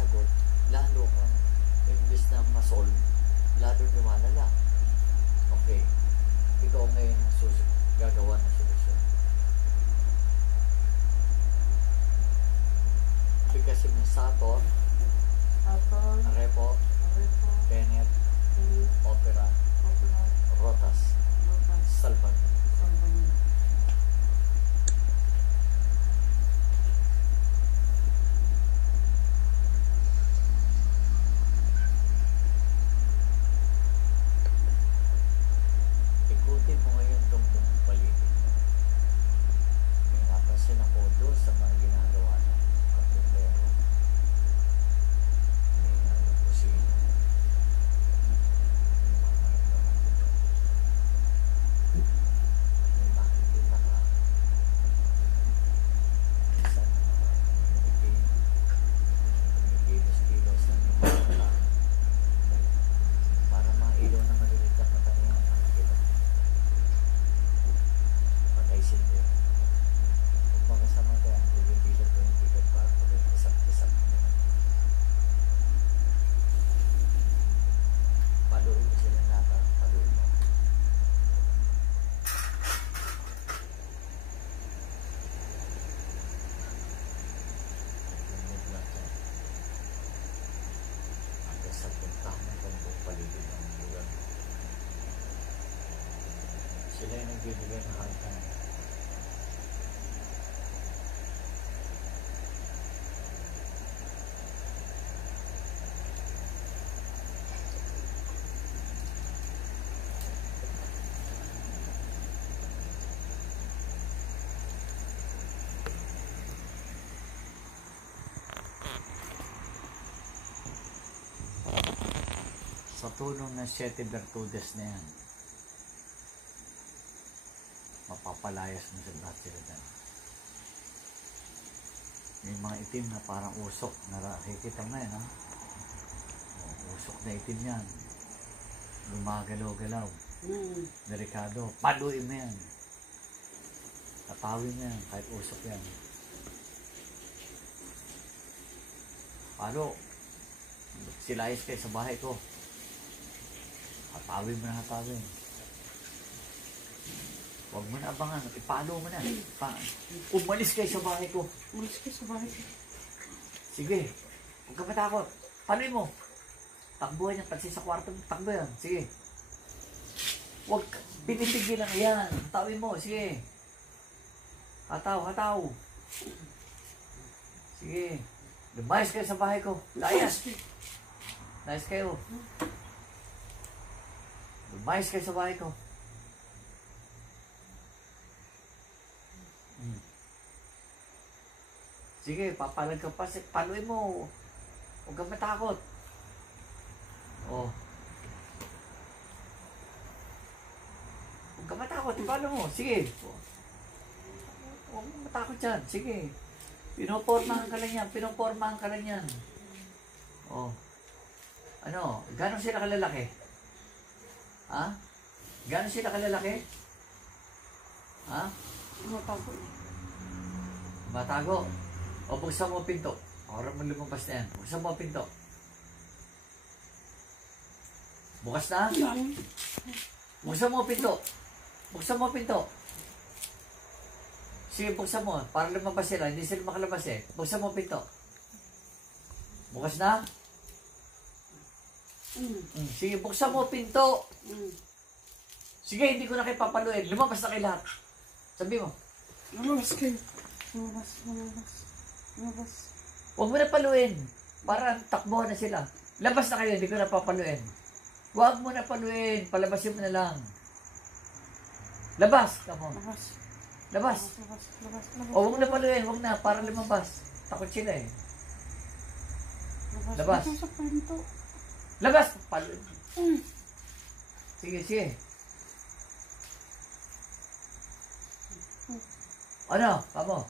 sagot, lalo kang imbis na masolve, lalo lumalala. Okay. Ikaw ngayon ang gagawa ng solusyon. Bigkasin mo Saturn, Repo, Tenet, Opera, Rotas, Salvan. Ikutin mo ngayon itong buong paligid mo. May napansin ako doon sa mga ginagawa ng kapitero. May nalang kusino. May mga naramdaman ko doon. May makikita ka. Minsan umiitim, kumikilos-kilos ng yung mga mata. Para mailaw na maliliit ang mata niya. Nakikita mo. Patay sindi. Kung makasama tayo, ang bibibilat ko yung ticket para pag-isap-isap mo naman. Paluin mo sila nata. Paluin mo. Lumog lang siya. Hanggang sa punta mo itong buong paligid ng lugar mo. Sila yung nagbibigay ng hard time. Sa tulong ng 7 Virtudes na yan, mapapalayas mo sa lahat sila dyan. May mga itim na parang usok, nakikita mo yan, ha? Usok na itim yan. Lumagalaw-galaw. Delikado. Paluin mo yan. Tatawin mo yan, kahit usok yan. Palo. Silayas kayo sa bahay ko. Hatawin mo na hatawin. Huwag mo na abangan. Ipalo mo na. Umalis kayo sa bahay ko. Umalis kayo sa bahay ko. Sige. Huwag ka matakot. Panuin mo. Takbuhan yan. Pansin sa kwarto. Takbo yan. Sige. Huwag. Pinitigil lang. Yan. Hatawin mo. Sige. Hataw. Sige. Lumayas kayo sa bahay ko. Layas. Layas kayo. Lumayas kayo sa bahay ko. Sige, papalag ka pa. Paluin mo. Huwag kang matakot. Oh. Huwag kang matakot. Palo mo. Sige. Huwag kang matakot dyan. Sige. Pinopormahan ka lang yan. Pinopormahan ka lang yan. Oh. Ano? Gano'n sila kalalaki? Ha? Gano'n sila kalalaki? Ha? Matago. Matago. O buksan mo pinto. Para mo lumabas na yan. Buksan mo pinto. Bukas na? Buksan mo pinto. Buksan mo pinto. Sige, buksan mo. Para lumabas sila. Hindi sila makalabas eh. Buksan mo pinto. Bukas na? Sige, buksan mo pinto. Sige, hindi ko na kayo papaluin. Lumabas na kayo lahat. Sabi mo. Lumabas kayo. Lumabas. Huwag mo na paluin. Para takbo na sila. Labas na kayo, hindi ko na papaluin. Huwag mo na paluin. Palabasin mo na lang. Labas. Kamo. Labas. O huwag na paluin. Huwag na. Para lumabas. Takot sila eh. Labas. Labas. Paluin. Sige. Ano? Kamo?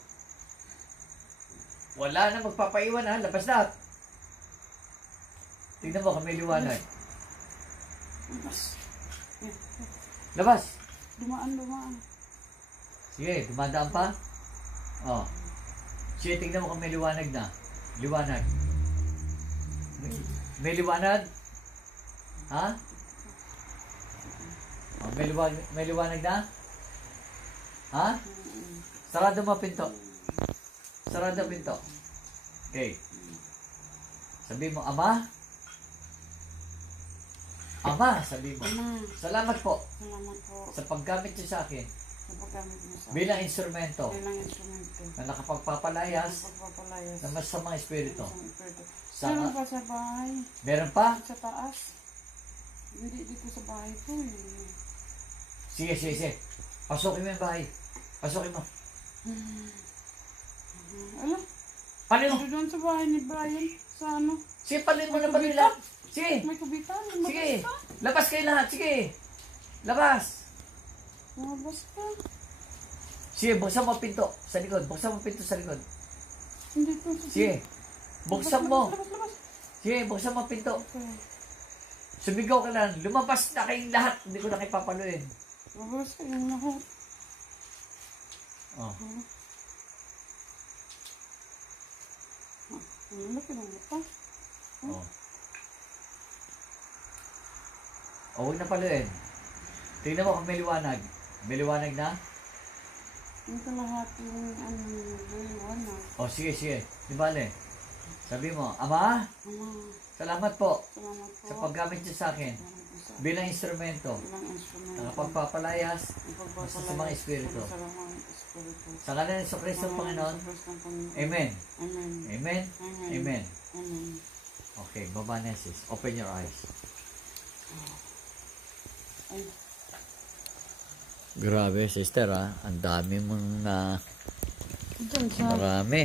Wala na magpapaiwan ha. Labas na. Tingnan mo kami liwanag. Labas. Dumaan. Sige, dumadaan pa. Oh. Sige, tingnan mo kami liwanag na. Liwanag. May liwanag? Ha? Oh, may liwanag na? Ha? Sarado mo pinto. Sarado pinto. Okay. Sabi mo, Ama? Ama, sabi mo. Ama, Salamat po salamat po sa paggamit niyo sa akin sa paggamit mo sa bilang instrumento bilang instrumento. na nakapagpapalayas Pagpapalayas. ng masamang espiritu. Sa meron pa sa bahay. Meron pa? Sa taas. Hindi dito sa bahay ko eh. Sige, sige, sige. Pasukin mo yung bahay. Pasukin mo. Ala, Palin mo. doon sa bahay ni Brian. Sa ano? Sige, palin mo na palin lahat. Sige. May kubitan. Sige. Labas kayo lahat. Sige. Labas. Lumabas ka. Sige, buksan mo pinto sa likod. Buksan mo pinto sa likod. Hindi to. Sige. Buksan mo. Labas. Sige, buksan mo pinto. Okay. Sumigaw ka lang. Lumabas na kayong lahat. Hindi ko na kayo papaluin. Labas ka yung lahat. Oh. Ang laki ng mata. Oh. O, huwag na paluin. Tingnan mo kung may liwanag. May liwanag na? Yung kalahating ano, liwanag. O, sige, sige. Di bale. Sabi mo, Ama, Ama, salamat po salamat po. sa paggamit niyo sa akin bilang instrumento Bilang instrumento. na kapagpapalayas Pagpapalayas sa mga espiritu. sa mga espiritu. Sa ngalan ni Jesucristo, Panginoon. Amen. Amen. Amen. Amen. Amen. Okay, baba na sis. Open your eyes. Ay, Grabe, sister, ha? Ang dami mong na... dyan sa Marami.